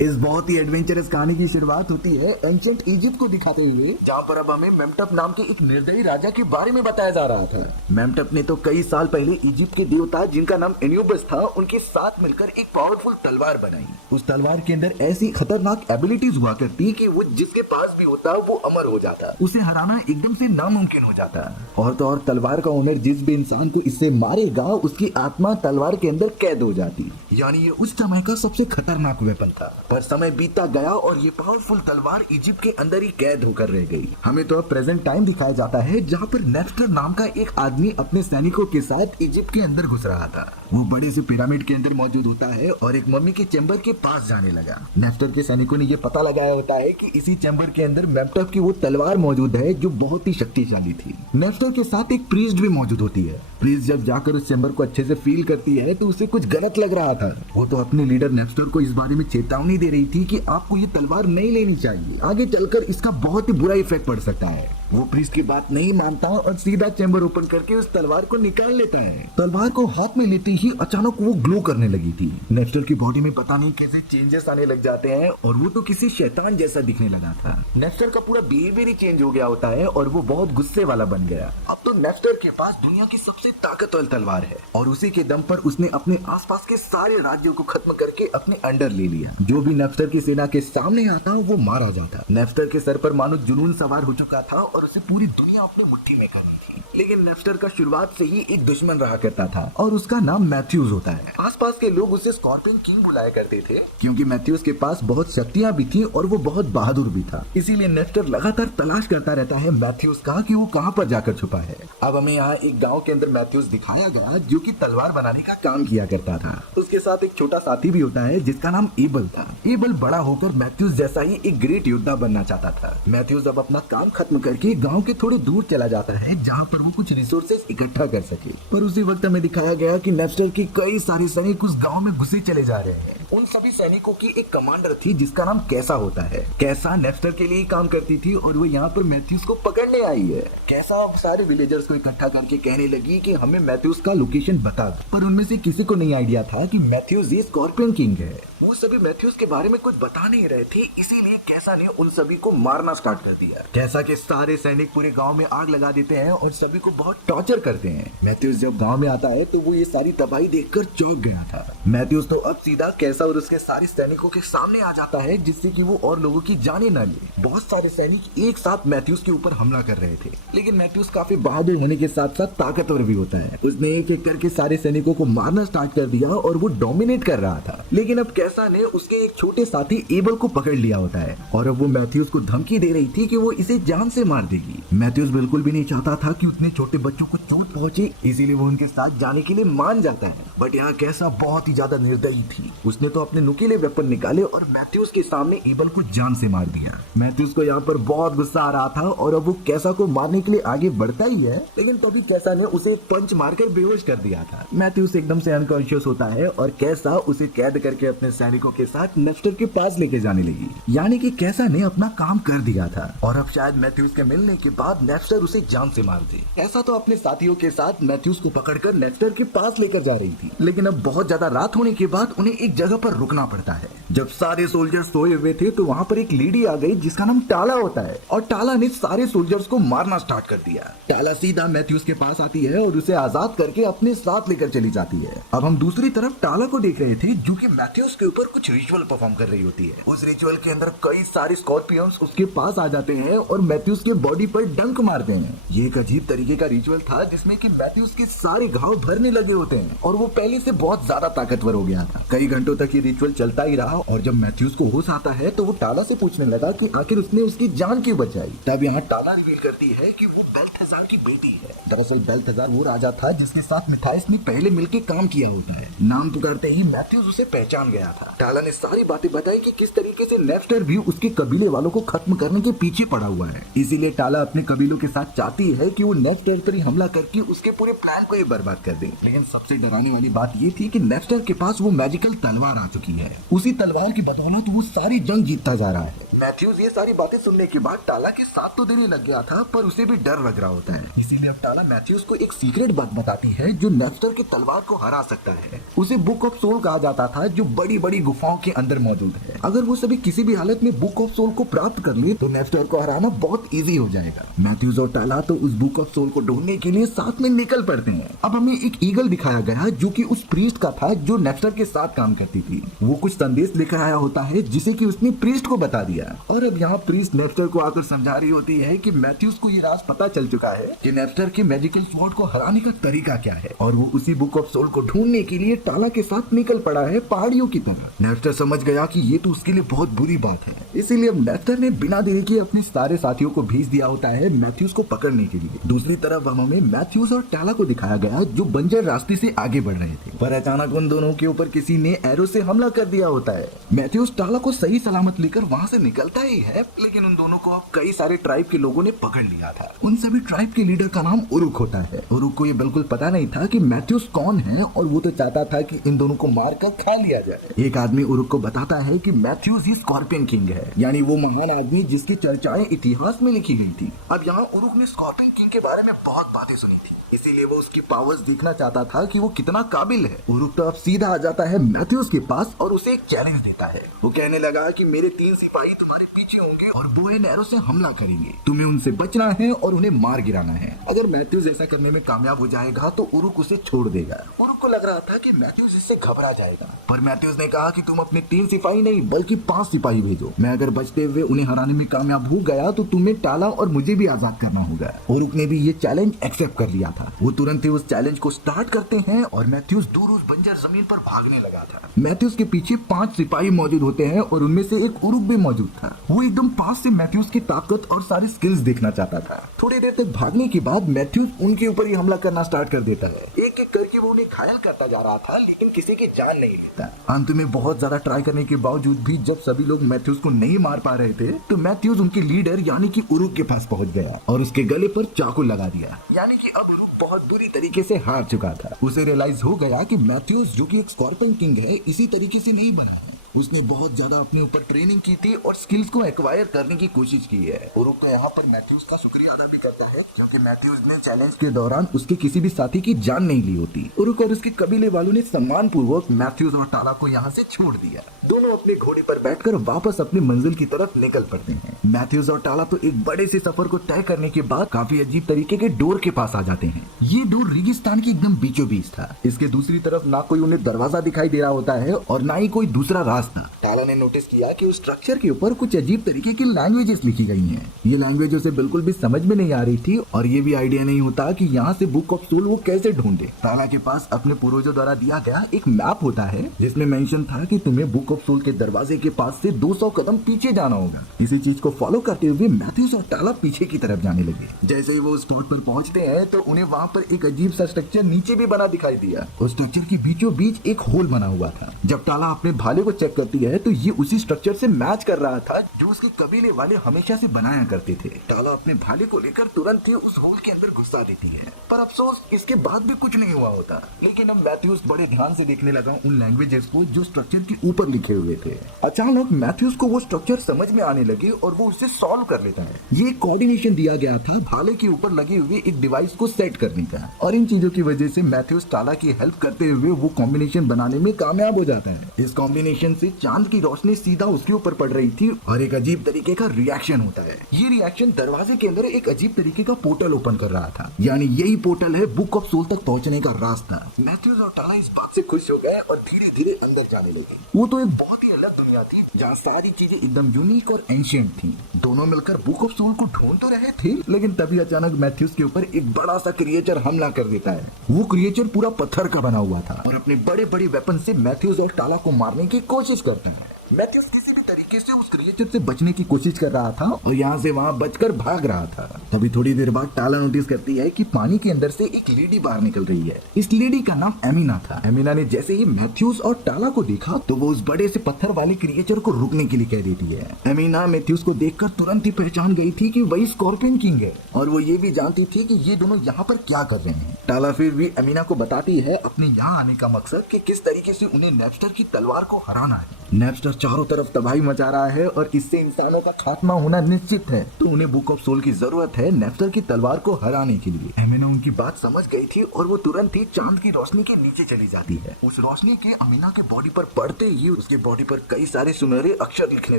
इस बहुत ही एडवेंचरस कहानी की शुरुआत होती है एंशिएंट इजिप्ट को दिखाते हुए, जहाँ पर अब हमें मेमटप नाम के एक निर्दयी राजा के बारे में बताया जा रहा था। मेमटप ने तो कई साल पहले इजिप्ट के देवता जिनका नाम एन्यूबस था, उनके साथ मिलकर एक पावरफुल तलवार बनाई। उस तलवार के अंदर ऐसी खतरनाक एबिलिटीज हुआ करती कि वो जिसके पास भी होता वो अमर हो जाता, उसे हराना एकदम से नामुमकिन हो जाता। और तो और तलवार का ओनर जिस भी इंसान को इससे मारेगा, उसकी आत्मा तलवार के अंदर कैद हो जाती। यानी ये उस समय का सबसे खतरनाक वेपन था। पर समय बीतता गया और ये पावरफुल तलवार इजिप्ट के अंदर ही कैद होकर रह गई। हमें तो अब प्रेजेंट टाइम दिखाया जाता है, जहाँ पर नेफ्टर नाम का एक आदमी अपने सैनिकों के साथ इजिप्ट के अंदर घुस रहा था। वो बड़े से पिरामिड के अंदर मौजूद होता है और एक मम्मी के चैम्बर के पास जाने लगा। नेफ्टर के सैनिकों ने ये पता लगाया होता है कि इसी चैम्बर के अंदर मेमटप की वो तलवार मौजूद है जो बहुत ही शक्तिशाली थी। नेफ्टर के साथ एक प्रीस्ट भी मौजूद होती है। प्रीस्ट जब जाकर उस चैम्बर को अच्छे से फील करती है तो उसे कुछ गलत लग रहा था। वो तो अपने लीडर नेफ्टर को इस बारे में चेतावनी दे रही थी कि आपको ये तलवार नहीं लेनी चाहिए, आगे चलकर इसका बहुत ही बुरा इफेक्ट पड़ सकता है। वो प्रीस्ट की बात नहीं मानता और सीधा चैम्बर ओपन करके उस तलवार को निकाल लेता है। तलवार को हाथ में लेते ही अचानक वो ग्लो करने लगी थी। नेफ्टर की बॉडी में पता नहीं कैसे चेंजेस आने लग जाते हैं और वो तो किसी शैतान जैसा दिखने लगा था। नेफ्टर का पूरा बिहेवियर ही चेंज हो गया होता है और वो बहुत गुस्से वाला बन गया। अब तो नेफ्टर के पास दुनिया की सबसे ताकतवर तलवार है और उसी के दम पर उसने अपने आसपास के सारे राज्यों को खत्म करके अपने अंडर ले लिया। जो भी नेफ्टर की सेना के सामने आता वो मारा जाता। नेफ्टर के सर पर मानो जुनून सवार हो चुका था और उसे पूरी दुनिया अपनी मुट्ठी में करनी थी। लेकिन नेफ्टर का शुरुआत से ही एक दुश्मन रहा करता था और उसका नाम मैथ्यूज होता है। आसपास के लोग उसे स्कॉर्पियन किंग बुलाया करते थे, क्योंकि मैथ्यूज के पास बहुत शक्तियां भी थी और वो बहुत बहादुर भी था। इसीलिए नेफ्टर लगातार तलाश करता रहता है मैथ्यूज का कि वो कहाँ पर जाकर छुपा है। अब हमें यहाँ एक गाँव के अंदर मैथ्यूज दिखाया गया जो की तलवार बनाने का काम किया करता था। उसके साथ एक छोटा साथी भी होता है जिसका नाम एबल था। एबल बड़ा होकर मैथ्यूज जैसा ही एक ग्रेट योद्धा बनना चाहता था। मैथ्यूज अब अपना काम खत्म करके गांव के थोड़े दूर चला जाता है, जहां पर वो कुछ रिसोर्सेज इकट्ठा कर सके। पर उसी वक्त हमें दिखाया गया कि नेफ्टर के कई सारे सैनिक उस गांव में घुसे चले जा रहे हैं। उन सभी सैनिकों की एक कमांडर थी जिसका नाम कैसा होता है। कैसा नेफ्टर के लिए काम करती थी और वो यहाँ पर मैथ्यूज को पकड़ने आई है। कैसा सारे विलेजर्स को इकट्ठा करके कहने लगी कि हमें मैथ्यूज का लोकेशन बता दो। पर उनमें से किसी को नहीं आइडिया था कि मैथ्यूज ये स्कॉर्पियन किंग है। वो सभी मैथ्यूज के बारे में कुछ बता नहीं रहे थे, इसीलिए कैसा ने उन सभी को मारना स्टार्ट कर दिया। कैसा के सारे सैनिक पूरे गांव में आग लगा देते हैं और सभी को बहुत टॉर्चर करते हैं। मैथ्यूज जब गांव में आता है तो वो ये सारी तबाही देखकर चौंक गया था। मैथ्यूज तो अब सीधा कैसा और उसके सारे सैनिकों के सामने आ जाता है, जिससे कि वो और लोगों की जाने न ले। बहुत सारे सैनिक एक साथ मैथ्यूज के ऊपर हमला कर रहे थे, लेकिन मैथ्यूज काफी बहादुर होने के साथ साथ ताकतवर भी होता है। उसने एक एक करके सारे सैनिकों को मारना स्टार्ट कर दिया और वो डोमिनेट कर रहा था। लेकिन अब कैसा ने उसके एक छोटे साथी एबल को पकड़ लिया होता है और अब वो मैथ्यूज को धमकी दे रही थी कि वो इसे जान से मार देगी। मैथ्यूज बिल्कुल भी नहीं चाहता था कि उतने छोटे बच्चों को चोट पहुंचे, इसीलिए वो उनके साथ जाने के लिए मान जाता है। बट यहाँ कैसा बहुत ही ज्यादा निर्दयी थी। उसने तो अपने नुकीले वेपन निकाले और मैथ्यूज के सामने एबल को जान से मार दिया। मैथ्यूज को यहाँ पर बहुत गुस्सा आ रहा था और अब वो कैसा को मारने के लिए आगे बढ़ता ही है, लेकिन तभी कैसा ने उसे एक पंच मारकर बेहोश कर दिया था। मैथ्यूज एकदम से अनकॉन्शियस होता है और कैसा उसे कैद करके अपने सैनिकों के साथ नेफ्टर के पास लेके जाने लगी। यानी कि कैसा ने अपना काम कर दिया था और अब शायद मैथ्यूज के मिलने के बाद नेफ्टर उसे जान से मार दे। कैसा तो अपने साथियों के साथ मैथ्यूज को पकड़कर नेफ्टर के पास लेकर जा रही थी, लेकिन अब बहुत ज्यादा रात होने के बाद उन्हें एक जगह पर रुकना पड़ता है। जब सारे सोल्जर्स सोए हुए थे तो वहाँ पर एक लेडी आ गई जिसका नाम टाला होता है और टाला ने सारे सोल्जर्स को मारना स्टार्ट कर दिया। टाला सीधा मैथ्यूज के पास आती है और उसे आजाद करके अपने साथ लेकर चली जाती है। अब हम दूसरी तरफ टाला को देख रहे थे जो कि मैथ्यूज के ऊपर कुछ रिचुअल परफॉर्म कर रही होती है। उस रिचुअल के अंदर कई सारे स्कॉर्पियंस उसके पास आ जाते हैं और मैथ्यूज के बॉडी पर डंक मारते हैं। ये एक अजीब तरीके का रिचुअल था जिसमें कि मैथ्यूज के सारे घाव भरने लगे होते हैं और वो पहले से बहुत ज्यादा ताकतवर हो गया था। कई घंटों तक ये रिचुअल चलता ही रहा और जब मैथ्यूज को होश आता है तो वो टाला से पूछने लगा कि आखिर उसने उसकी जान क्यों बचाई। तब यहाँ टाला रिवील करती है कि वो बेल्थेजार की बेटी है। दरअसल बेल्थेजार वो राजा था जिसके साथ मिथाइस ने पहले मिलकर काम किया होता है। नाम पुकारते ही मैथ्यूज उसे पहचान गया था। टाला ने सारी बातें बताई कि किस तरीके से नेफ्टर भी उसके कबीले वालों को खत्म करने के पीछे पड़ा हुआ है। इसीलिए टाला अपने कबीलों के साथ चाहती है कि वो नेफ्टर पर हमला करके उसके पूरे प्लान को ये बर्बाद कर दे। लेकिन सबसे डराने वाली बात ये थी कि नेफ्टर के पास वो मैजिकल तलवार आ चुकी है। उसी तलवार की बदौलत वो सारी जंग जीतता जा रहा है। मैथ्यूज ये सारी बातें सुनने के बाद टाला के साथ तो देने लग गया था, पर उसे भी डर लग रहा होता है। इसीलिए अब टाला मैथ्यूज को एक सीक्रेट बात बताती है जो नेस्टर की तलवार को हरा सकता है। उसे बुक ऑफ सोल कहा जाता था, जो बड़ी बड़ी गुफाओं के अंदर मौजूद है। अगर वो सभी किसी भी हालत में बुक ऑफ सोल को प्राप्त कर ले तो नेस्टर को हराना बहुत इजी हो जाएगा। मैथ्यूज और टाला तो उस बुक ऑफ सोल को ढूंढने के लिए साथ में निकल पड़ते हैं। अब हमें एक ईगल दिखाया गया जो कि उस प्रीस्ट का था जो नेस्टर के साथ काम करती थी। वो कुछ संदेश लेकर आया होता है जिसे कि उसने प्रीस्ट को बता दिया, और अब यहाँ प्रीस्ट नेस्टर को आकर समझा रही होती है कि मैथ्यूज को ये राज पता चल चुका है कि नेस्टर के मैजिकल स्वॉर्ड को हराने का तरीका क्या है, और वो उसी बुक ऑफ सोल को ढूंढने के लिए टाला के साथ निकल पड़ा है पहाड़ियों की तरफ। नेस्टर समझ गया कि ये तो उसके लिए बहुत बुरी बात है, इसीलिए अब नेस्टर ने बिना देरी के अपने सारे साथियों को भेज दिया होता है मैथ्यूज को पकड़ने के लिए। दूसरी तरफ हमें मैथ्यूज और टाला को दिखाया गया जो बंजर रास्ते से आगे बढ़ रहे थे, पर अचानक उन दोनों के ऊपर किसी ने एरो से हमला कर दिया होता है। मैथ्यूज टाला को सही सलामत लेकर वहाँ से निकलता ही है, लेकिन उन दोनों को अब कई सारे ट्राइब के लोगों ने पकड़ लिया था। उन सभी ट्राइब के लीडर का नाम उरुक होता है। उरुक को ये बिल्कुल पता नहीं था कि मैथ्यूज कौन है, और वो तो चाहता था कि इन दोनों को मारकर खा लिया जाए। एक आदमी उरुक को बताता है कि मैथ्यूज ही स्कॉर्पियन किंग है, यानी वो महान आदमी जिसकी चर्चाएं इतिहास में लिखी गई थी। अब यहाँ उरुक ने स्कॉर्पियन किंग के बारे में बहुत बातें सुनी थी, इसीलिए वो उसकी पावर्स देखना चाहता था कि वो कितना काबिल है। उरुक तो अब सीधा आ जाता है मैथ्यूज के पास और उसे एक चैलेंज देता है। वो कहने लगा कि मेरे 3 सिपाही तुम्हारे पीछे होंगे और बो एंड एरो से हमला करेंगे, तुम्हें उनसे बचना है और उन्हें मार गिराना है। अगर मैथ्यूज ऐसा करने में कामयाब हो जाएगा तो उरुक उसे छोड़ देगा। उरुक को लग रहा था कि मैथ्यूज इससे घबरा जाएगा, पर मैथ्यूज ने कहा कि तुम अपने 3 सिपाही नहीं बल्कि 5 सिपाही भेजो। मैं अगर बचते हुए उन्हें हराने में कामयाब हो गया तो तुम्हें टाला और मुझे भी आजाद करना होगा। उरुक ने भी ये चैलेंज एक्सेप्ट कर लिया था। वो तुरंत ही उस चैलेंज को स्टार्ट करते हैं और मैथ्यूज दूर उस बंजर जमीन पर भागने लगा था। मैथ्यूज के पीछे 5 सिपाही मौजूद होते हैं और उनमें से एक उरुक भी मौजूद था। वो एकदम पास से मैथ्यूज की ताकत और सारी स्किल्स देखना चाहता था। थोड़ी देर तक भागने के बाद मैथ्यूज उनके ऊपर ही हमला करना स्टार्ट कर देता है। एक एक करके वो उन्हें घायल करता जा रहा था, लेकिन किसी की जान नहीं लेता। अंत में बहुत ज्यादा ट्राई करने के बावजूद भी जब सभी लोग मैथ्यूज को नहीं मार पा रहे थे तो मैथ्यूज उनके लीडर यानी कि उरुक के पास पहुंच गया और उसके गले पर चाकू लगा दिया। यानी कि अब उरुक बहुत बुरी तरीके से हार चुका था। उसे रियलाइज हो गया कि मैथ्यूज जो कि एक स्कॉर्पियन किंग है इसी तरीके से नहीं बना है। उसने बहुत ज्यादा अपने ऊपर ट्रेनिंग की थी और स्किल्स को एक्वायर करने की कोशिश की है। उरुक तो यहाँ पर मैथ्यूज का शुक्रिया अदा भी करता है, क्योंकि मैथ्यूज ने चैलेंज के दौरान उसके किसी भी साथी की जान नहीं ली होती। उरुक और उसके कबीले वालों ने सम्मान पूर्वक मैथ्यूज और टाला को यहाँ से छोड़ दिया। दोनों अपने घोड़े पर बैठकर वापस अपनी मंजिल की तरफ निकल पड़ते हैं। मैथ्यूज और टाला तो एक बड़े से सफर को तय करने के बाद काफी अजीब तरीके के डोर के पास आ जाते हैं। ये डोर रेगिस्तान के एकदम बीचों बीच था। इसके दूसरी तरफ ना कोई उन्हें दरवाजा दिखाई दे रहा होता है और ना ही कोई दूसरा रास्ता। टाला ने नोटिस किया कि उस स्ट्रक्चर के ऊपर कुछ अजीब तरीके की लैंग्वेजेस लिखी गई हैं। ये लैंग्वेज उसे बिल्कुल भी समझ में नहीं आ रही थी और ये भी आइडिया नहीं होता कि यहाँ से बुक ऑफ सोल वो कैसे ढूंढे। टाला के पास अपने पूर्वजों द्वारा दिया गया एक मैप होता है जिसमें मेंशन था कि तुम्हें बुक ऑफ सोल के दरवाजे के पास से 200 कदम पीछे जाना होगा। इसी चीज को फॉलो करते हुए मैथ्यूज और टाला पीछे की तरफ जाने लगे। जैसे ही वो स्पॉट पर पहुंचते हैं तो उन्हें वहाँ पर एक अजीब सा स्ट्रक्चर नीचे भी बना दिखाई दिया। उस स्ट्रक्चर के बीचों बीच एक होल बना हुआ था। जब टाला अपने भाले को चेक करती है तो ये उसी स्ट्रक्चर से मैच कर रहा था जो उसके कबीले वाले हमेशा से बनाया करते थे। टाला अपने भाले को लेकर तुरंत ही उस होल के अंदर घुसा देती है, पर अफसोस इसके बाद भी कुछ नहीं हुआ होता। लेकिन अब मैथ्यूज बड़े ध्यान से देखने लगा उन लैंग्वेजेस को जो स्ट्रक्चर के ऊपर लिखे हुए थे। अचानक मैथ्यूज को वो स्ट्रक्चर समझ में आने लगे और वो उसे सॉल्व कर लेता है। ये कोऑर्डिनेशन दिया गया था भाले के ऊपर लगे हुए एक डिवाइस को सेट करने का, और इन चीजों की वजह से मैथ्यूज टाला की हेल्प करते हुए वो कॉम्बिनेशन बनाने में कामयाब हो जाता है। इस कॉम्बिनेशन से चांद की रोशनी सीधा उसके ऊपर पड़ रही थी और एक अजीब तरीके का रिएक्शन होता है। ये रिएक्शन दरवाजे के अंदर एक अजीब तरीके का पोर्टल ओपन कर रहा था, यानी यही पोर्टल है बुक ऑफ सोल तक पहुंचने का रास्ता। मैथ्यूज और टाला इस बात से खुश हो गए और धीरे धीरे अंदर जाने लगे। वो तो एक बहुत ही अलग दुनिया थी जहाँ सारी चीजें एकदम यूनिक और एंशिएंट थी। दोनों मिलकर बुक ऑफ सोल को ढूंढ तो रहे थे, लेकिन तभी अचानक मैथ्यूज के ऊपर एक बड़ा सा क्रिएचर हमला कर देता है। वो क्रिएचर पूरा पत्थर का बना हुआ था और अपने बड़े बड़े वेपन से मैथ्यूज और टाला को मारने की कोशिश करता है। मैथ्यूज किसी भी तरीके से उस क्रिएचर से बचने की कोशिश कर रहा था और यहाँ से वहाँ बचकर भाग रहा था। तभी थोड़ी देर बाद टाला नोटिस करती है कि पानी के अंदर से एक लेडी बाहर निकल रही है। इस लेडी का नाम एमिना था। एमिना ने जैसे ही मैथ्यूज और टाला को देखा तो वो उस बड़े से पत्थर वाले क्रिएचर को रुकने के लिए कह देती है। एमिना मैथ्यूज को देखकर तुरंत ही पहचान गई थी कि वही स्कॉर्पियन किंग है और वो ये भी जानती थी कि ये दोनों यहाँ पर क्या कर रहे हैं। टाला फिर भी एमिना को बताती है अपने यहाँ आने का मकसद कि किस तरीके से उन्हें नेस्टर की तलवार को हराना है। नेस्टर चारों तरफ तबाही मचा रहा है और इससे इंसानों का खात्मा होना निश्चित है, तो उन्हें बुक ऑफ सोल की जरूरत है नेफ्टर की तलवार को हराने के लिए। अमीना उनकी बात समझ गई थी और वो तुरंत ही चांद की रोशनी के नीचे चली जाती है। उस रोशनी के अमीना के बॉडी पर पड़ते ही उसके बॉडी पर कई सारे सुनहरे अक्षर लिखने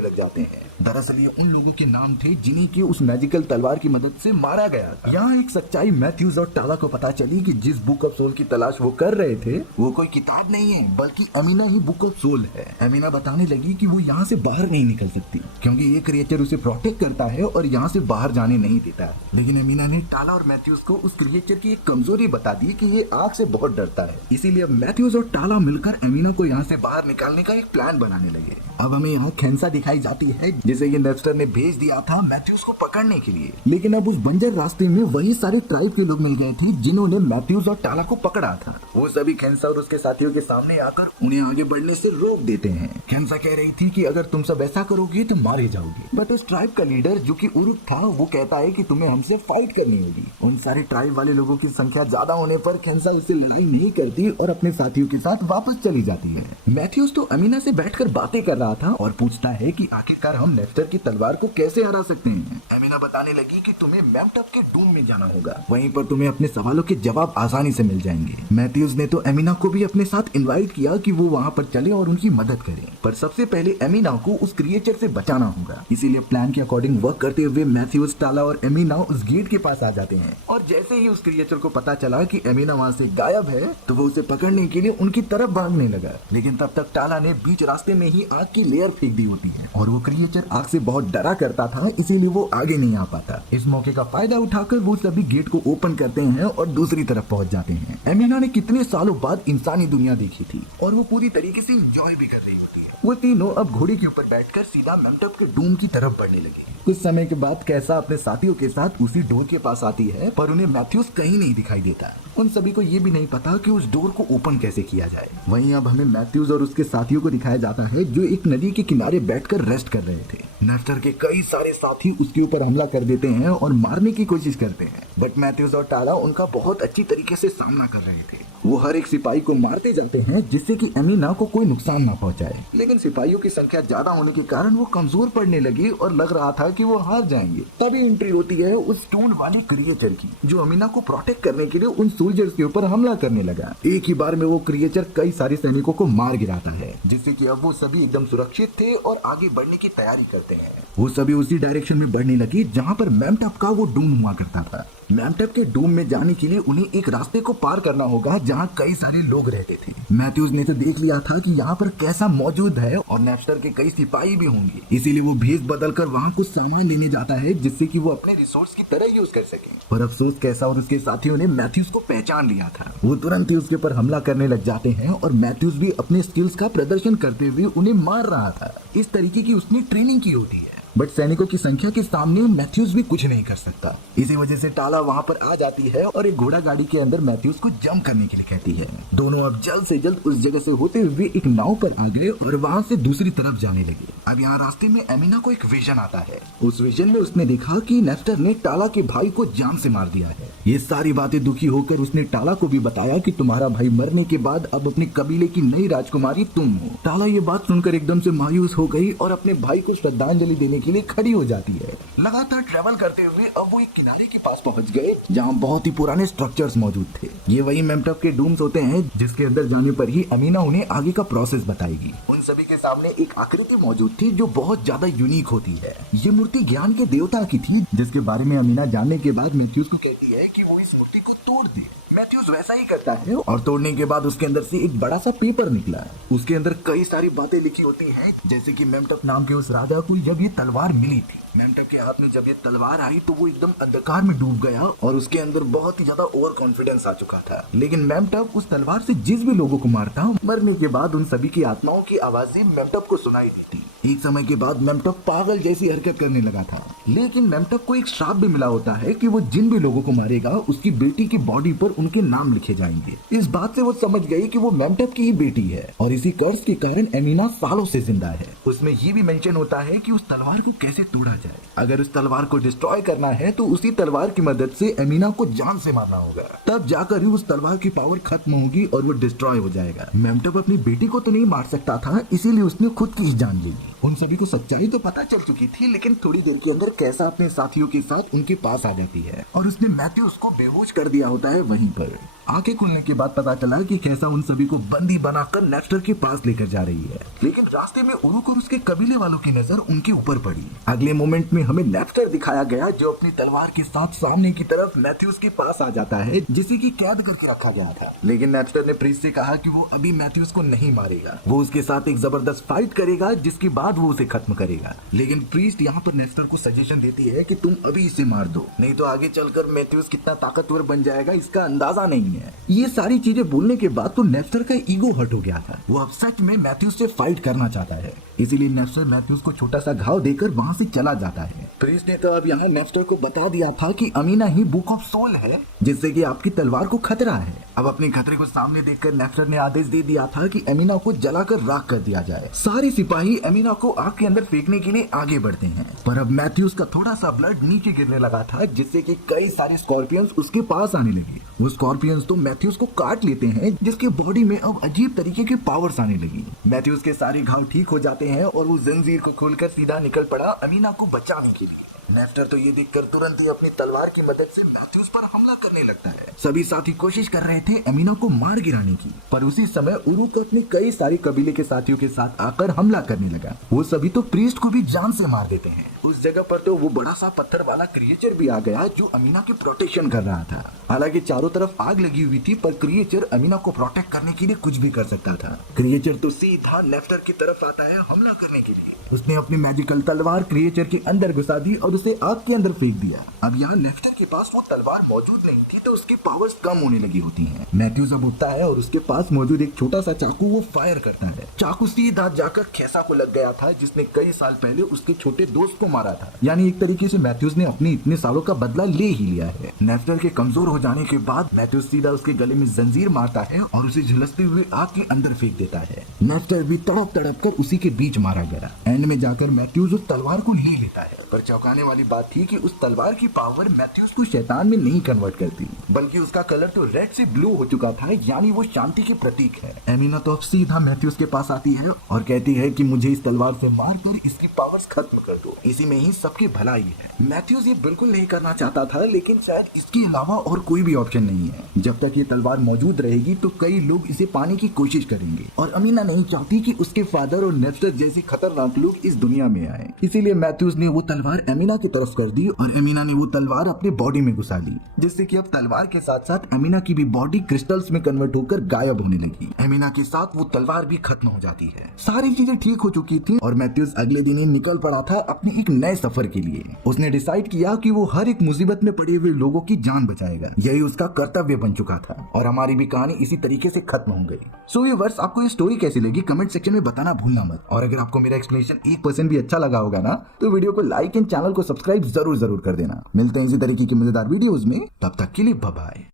लग जाते हैं। दरअसल ये उन लोगों के नाम थे जिन्हें की उस मैजिकल तलवार की मदद से मारा गया था। यहाँ एक सच्चाई मैथ्यूज और टाला को पता चली कि जिस बुक ऑफ सोल की तलाश वो कर रहे थे वो कोई किताब नहीं है बल्कि अमीना ही बुक ऑफ सोल है। अमीना बताने लगी कि वो यहाँ से बाहर नहीं निकल सकती क्योंकि ये क्रिएचर उसे प्रोटेक्ट करता है और यहाँ से बाहर जाने नहीं देता। लेकिन अमीना ने टाला और मैथ्यूज को उस क्रिएचर की एक कमजोरी बता दी कि ये आग से बहुत डरता है। इसीलिए अब मैथ्यूज और टाला मिलकर अमीना को यहाँ से बाहर निकालने का एक प्लान बनाने लगे। अब हमें यहाँ खेंसा दिखाई जाती है जिसे ये नेफ्टर ने भेज दिया था मैथ्यूज को पकड़ने के लिए। लेकिन अब उस बंजर रास्ते में वही सारे ट्राइब के लोग मिल गए थे जिन्होंने मैथ्यूज और टाला को पकड़ा था। वो सभी खेंसा और उसके साथियों के सामने आकर उन्हें आगे बढ़ने से रोक देते हैं। खेंसा कह रही थी कि अगर तुम सब ऐसा करोगी तो मारे जाओगी, बट उस ट्राइब का लीडर जो कि उरुक था वो कहता है कि तुम्हें हमसे फाइट करनी होगी। उन सारे ट्राइब वाले लोगों की संख्या ज्यादा होने पर खेंसा उससे लड़ाई नहीं करती और अपने साथियों के साथ वापस चली जाती है। मैथ्यूज तो अमीना से बैठकर बातें कर रहा था और पूछता है कि आखिरकार हम नेफ्टर की तलवार को कैसे हरा सकते हैं। अमीना बताने लगी कि तुम्हें मेम्टप के डूम में जाना होगा, वहीं पर तुम्हें अपने सवालों के जवाब आसानी से मिल जाएंगे। मैथ्यूज ने तो अमीना को भी अपने साथ इनवाइट किया कि वो वहाँ पर चले और उनकी मदद करें, पर सबसे पहले अमीना को उस क्रिएचर से बचाना होगा। इसीलिए प्लान के अकॉर्डिंग वर्क करते हुए मैथ्यूज, टाला और अमीना उस गेट के पास आ जाते हैं और जैसे ही उस क्रिएचर को पता चला कि अमीना वहाँ से गायब है तो वो उसे पकड़ने के लिए उनकी तरफ भागने लगा। लेकिन तब तक टाला ने बीच रास्ते में ही आग की लेयर फेंक दी होती है और वो क्रिएचर आग से बहुत डरा करता था, इसीलिए वो आगे नहीं आ पाता। इस मौके का फायदा उठाकर वो सभी गेट को ओपन करते हैं और दूसरी तरफ पहुंच जाते हैं। अमीना ने कितने सालों बाद इंसानी दुनिया देखी थी और वो पूरी तरीके से एंजॉय भी कर रही होती है। वो तीनों अब घोड़े के ऊपर बैठकर सीधा मेम्टप के डूम की तरफ बढ़ने लगे। कुछ समय के बाद कैसा अपने साथियों के साथ उसी डोर के पास आती है, पर उन्हें मैथ्यूज कहीं नहीं दिखाई देता। उन सभी को ये भी नहीं पता कि उस डोर को ओपन कैसे किया जाए। वहीं अब हमें मैथ्यूज और उसके साथियों को दिखाया जाता है जो एक नदी के किनारे बैठकर रेस्ट कर रहे थे। नेफ्टर के कई सारे साथी उसके ऊपर हमला कर देते हैं और मारने की कोशिश करते हैं, बट मैथ्यूज और टाला उनका बहुत अच्छी तरीके से सामना कर रहे थे। वो हर एक सिपाही को मारते जाते हैं जिससे कि अमीना को कोई नुकसान ना पहुंचाए। लेकिन सिपाहियों की संख्या ज्यादा होने के कारण वो कमजोर पड़ने लगी और लग रहा था कि वो हार जाएंगे। तभी एंट्री होती है उस स्टोन वाली क्रिएचर की जो अमीना को प्रोटेक्ट करने के लिए उन सोल्जर्स के ऊपर हमला करने लगा। एक ही बार में वो क्रिएचर कई सारे सैनिकों को मार गिराता है जिससे कि अब वो सभी एकदम सुरक्षित थे और आगे बढ़ने की तैयारी करते हैं। वो सभी उसी डायरेक्शन में बढ़ने लगी जहाँ पर मेम्टप का वो डूम हुआ करता था। मेम्टप के डूम में जाने के लिए उन्हें एक रास्ते को पार करना होगा जहाँ कई सारे लोग रहते थे। मैथ्यूज ने तो देख लिया था कि यहाँ पर कैसा मौजूद है और नेफ्टर के कई सिपाही भी होंगे, इसीलिए वो भेष बदल कर वहाँ कुछ सामान लेने जाता है जिससे कि वो अपने रिसोर्स की तरह यूज कर सके। पर अफसोस कैसा और उसके साथियों ने मैथ्यूज को पहचान लिया था। वो तुरंत ही उसके ऊपर हमला करने लग जाते हैं और मैथ्यूज भी अपने स्किल्स का प्रदर्शन करते हुए उन्हें मार रहा था। इस तरीके की उसने ट्रेनिंग की होती है, बट सैनिकों की संख्या के सामने मैथ्यूज भी कुछ नहीं कर सकता। इसी वजह से टाला वहाँ पर आ जाती है और एक घोड़ा गाड़ी के अंदर मैथ्यूज को जंप करने के लिए कहती है। दोनों अब जल्द से जल्द उस जगह से होते हुए एक नाव पर आ गए और वहाँ से दूसरी तरफ जाने लगे। अब यहाँ रास्ते में अमीना को एक विजन आता है। उस विजन में उसने देखा कि नेफ्टर ने टाला के भाई को जान से मार दिया है। ये सारी बातें दुखी होकर उसने टाला को भी बताया कि तुम्हारा भाई मरने के बाद अब अपने कबीले की नई राजकुमारी तुम हो। टाला ये बात सुनकर एकदम से मायूस हो गई और अपने भाई को श्रद्धांजलि देने के लिए खड़ी हो जाती है। लगातार ट्रेवल करते हुए अब वो एक किनारे के पास पहुंच गए जहाँ बहुत ही पुराने स्ट्रक्चर्स मौजूद थे। ये वही मेम्टप के डूम्स होते हैं जिसके अंदर जाने पर ही अमीना उन्हें आगे का प्रोसेस बताएगी। उन सभी के सामने एक आकृति मौजूद थी जो बहुत ज्यादा यूनिक होती है। ये मूर्ति ज्ञान के देवता की थी जिसके बारे में अमीना जानने के बाद मैथ्यूज को कहती है कि वो इस मूर्ति को तोड़ दे। मैथ्यूज वैसा ही करता है और तोड़ने के बाद उसके अंदर से एक बड़ा सा पेपर निकला है। उसके अंदर कई सारी बातें लिखी होती हैं, जैसे कि मेम्टप नाम के उस राजा को जब ये तलवार मिली थी, मेम्टप के हाथ में जब ये तलवार आई तो वो एकदम अंधकार में डूब गया और उसके अंदर बहुत ही ज्यादा ओवर कॉन्फिडेंस आ चुका था। लेकिन मेम्टप उस तलवार से जिस भी लोगों को मारता, मरने के बाद उन सभी की आत्माओं की आवाजें मेम्टप को सुनाई देती। एक समय के बाद मेम्टप पागल जैसी हरकत करने लगा था, लेकिन मेम्टप को एक श्राप भी मिला होता है कि वो जिन भी लोगों को मारेगा उसकी बेटी की बॉडी पर उनके नाम लिखे जाएंगे। इस बात से वो समझ गई कि वो मेम्टप की ही बेटी है और इसी कर्ज के कारण अमीना सालों से जिंदा है। उसमें ये भी मेंशन होता है कि उस तलवार को कैसे तोड़ा जाए। अगर उस तलवार को डिस्ट्रॉय करना है तो उसी तलवार की मदद से अमीना को जान से मारना होगा, तब जाकर ही उस तलवार की पावर खत्म होगी और वो डिस्ट्रॉय हो जाएगा। मेम्टप अपनी बेटी को तो नहीं मार सकता था, इसीलिए उसने खुद की ही जान ली। उन सभी को सच्चाई तो पता चल चुकी थी, लेकिन थोड़ी देर के अंदर कैसा अपने साथियों के साथ उनके पास आ जाती है और उसने मैथ्यूस को बेहोश कर दिया होता है वहीं पर। आंखें खुलने के बाद पता चला कि कैसा उन सभी को बंदी बनाकर नेफ्टर के पास लेकर जा रही है, लेकिन रास्ते में उरुक और उसके कबीले वालों की नजर उनके ऊपर पड़ी। अगले मोमेंट में हमें नेफ्टर दिखाया गया जो अपनी तलवार के साथ सामने की तरफ मैथ्यूस के पास आ जाता है, जिसे की कैद करके रखा गया था। लेकिन नेफ्टर ने प्रीस्ट से कहा कि वो अभी मैथ्यूस को नहीं मारेगा, वो उसके साथ एक जबरदस्त फाइट करेगा जिसके बाद वो उसे खत्म करेगा। लेकिन प्रीस्ट यहाँ पर नेफ्टर को सजेशन देती है कि तुम अभी इसे मार दो, नहीं तो आगे चलकर मैथ्यूस कितना ताकतवर बन जाएगा इसका अंदाजा नहीं है। ये सारी चीजें बोलने के बाद तो नेफ्टर का ईगो हर्ट हो गया था, वो अब सच में मैथ्यूस से फाइट करना चाहता है। इसीलिए नेफ्टर मैथ्यूस को छोटा सा घाव देकर वहाँ से चला जाता है। प्रीस्ट ने तो अब यहाँ नेफ्टर को बता दिया था कि अमीना ही बुक ऑफ सोल है, जिससे कि आपकी तलवार को खतरा है। अब अपने खतरे को सामने देखकर नेफ्टर ने आदेश दे दिया था कि अमीना को जलाकर राख कर दिया जाए। सारे सिपाही अमीना को आग के अंदर फेंकने के लिए आगे बढ़ते हैं, पर अब मैथ्यूस का थोड़ा सा ब्लड नीचे गिरने लगा था, जिससे कि कई सारे स्कॉर्पियंस उसके पास आने लगे। वो स्कॉर्पियंस तो मैथ्यूस को काट लेते हैं, जिसके बॉडी में अब अजीब तरीके के पावर्स आने लगी। मैथ्यूस के सारे घाव ठीक हो जाते हैं और वो जंजीर को खोलकर सीधा निकल पड़ा अमीना को बचाने के लिए। नेफ्टर तो ये देखकर तुरंत ही अपनी तलवार की मदद से मैथ्यूस पर हमला करने लगता है। सभी साथी कोशिश कर रहे थे अमीना को मार गिराने की, पर उसी समय उरुक अपने कई सारे कबीले के साथियों के साथ आकर हमला करने लगा। वो सभी तो प्रीस्ट को भी जान से मार देते हैं। उस जगह पर तो वो बड़ा सा पत्थर वाला क्रिएचर भी आ गया जो अमीना की प्रोटेक्शन कर रहा था। हालांकि चारों तरफ आग लगी हुई थी, पर क्रिएचर अमीना को प्रोटेक्ट करने के लिए कुछ भी कर सकता था। क्रिएचर तो सीधा नेफ्टर की तरफ आता है हमला करने के लिए। उसने अपनी मैजिकल तलवार क्रिएचर के अंदर घुसा दी और उसे आग के अंदर फेंक दिया। अब यहाँ नेफ्टर के पास वो तलवार मौजूद नहीं थी, तो उसकी पावर्स कम होने लगी होती हैं। मैथ्यूस अब उठता है और उसके पास मौजूद एक छोटा सा चाकू वो फायर करता है। चाकू सीधा जाकर खेसा को लग गया था, जिसने कई साल पहले उसके छोटे दोस्त को मारा था। यानी एक तरीके से मैथ्यूस ने अपने इतने सालों का बदला ले ही लिया है। नेफ्टर के कमजोर हो जाने के बाद मैथ्यूस सीधा उसके गले में जंजीर मारता है और उसे झुलसते हुए आग के अंदर फेंक देता है। नेफ्टर भी तड़प तड़प कर उसी के बीच मारा गया। एंड में जाकर मैथ्यूस उस तलवार को ले लेता है, पर चौंकाने वाली बात थी कि उस तलवार की पावर मैथ्यूस को शैतान में नहीं कन्वर्ट करती, बल्कि उसका कलर तो रेड से ब्लू हो चुका था, यानी वो शांति के प्रतीक है। एमिना तो अब सीधा मैथ्यूस के पास आती है और कहती है कि मुझे इस तलवार से मारकर इसकी पावर्स खत्म कर दो, इसी में ही सबकी भलाई है। मैथ्यूस ये बिल्कुल नहीं करना चाहता था, लेकिन शायद इसके अलावा और कोई भी ऑप्शन नहीं है। जब तक ये तलवार मौजूद रहेगी तो कई लोग इसे पाने की कोशिश करेंगे, और अमीना नहीं चाहती कि उसके फादर और नेफ्टर जैसे खतरनाक लोग इस दुनिया में आए। इसीलिए मैथ्यूस ने वो तलवार अमीना की तरफ कर दी और अमीना ने वो तलवार अपने बॉडी में घुसा ली, जिससे कि अब तलवार के साथ साथ अमीना की भी बॉडी क्रिस्टल्स में कन्वर्ट होकर गायब होने लगी। अमीना के साथ वो तलवार भी खत्म हो जाती है। सारी चीजें ठीक हो चुकी थी और मैथ्यूस अगले दिन ही निकल पड़ा था अपने एक नए सफर के लिए। उसने डिसाइड किया कि वो हर एक मुसीबत में पड़े हुए लोगों की जान बचाएगा। यही उसका कर्तव्य बन चुका था और हमारी भी कहानी इसी तरीके से खत्म हो गई। सो व्यूअर्स, आपको ये स्टोरी कैसी लगी कमेंट सेक्शन में बताना भूलना मत। और अगर आपको मेरा एक्सप्लेनेशन 1% भी अच्छा लगा होगा ना, तो वीडियो को लाइक एंड चैनल को सब्सक्राइब जरूर कर देना। मिलते हैं इसी तरीके की मजेदार वीडियोस में, तब तक के लिए बाय बाय।